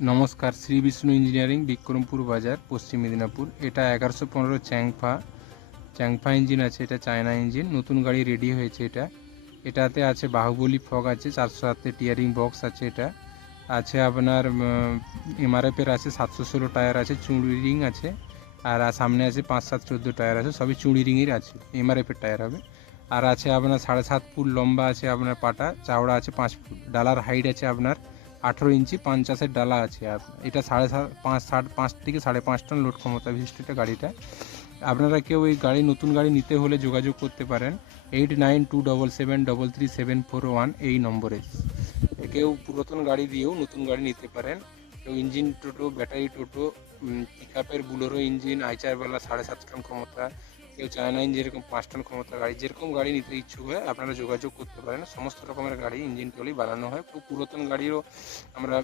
নমস্কার, শ্রী বিষ্ণু ইঞ্জিনিয়ারিং, বিক্রমপুর বাজার, পশ্চিম মেদিনীপুর। এটা 1115 চ্যাংফা ইঞ্জিন আছে, এটা চায়না ইঞ্জিন। নতুন গাড়ি রেডি হয়েছে এটাতে আছে বাহুবলী ফগ আছে, 407 টিয়ারিং বক্স আছে। এটা আছে আপনার এমআরএফের আছে 716 টায়ার আছে, চুড়ি রিং আছে। আর সামনে আছে 5, 7, 14 টায়ার আছে, সবই চুড়ি রিংয়ের আছে, এমআরএফের টায়ার হবে। আর আছে আপনার 7.5 ফুট লম্বা আছে আপনার পাটা, চওড়া আছে 5 ফুট। ডালার হাইট আছে আপনার 18 ইঞ্চি, 50 ডালা আছে। এটা 5.5 থেকে 5.5 টন লোড ক্ষমতা বিশিষ্ট এটা গাড়িটা। আপনারা কেউ এই নতুন গাড়ি নিতে হলে যোগাযোগ করতে পারেন 8927733741 এই নম্বরে। কেউ পুরাতন গাড়ি দিয়েও নতুন গাড়ি নিতে পারেন। কেউ ইঞ্জিন টোটো, ব্যাটারি টোটো, পিক আপের বুলোরো ইঞ্জিন, আইচারবেলা 7.5 টন ক্ষমতা, কেউ চায়না ইঞ্জিন যেরকম 5 টন ক্ষমতা গাড়ি, যেরকম গাড়ি নিতে ইচ্ছুক হয় আপনারা যোগাযোগ করতে পারেন। সমস্ত রকমের গাড়ি ইঞ্জিন টলি বানানো হয়। পুরাতন গাড়িরও আমরা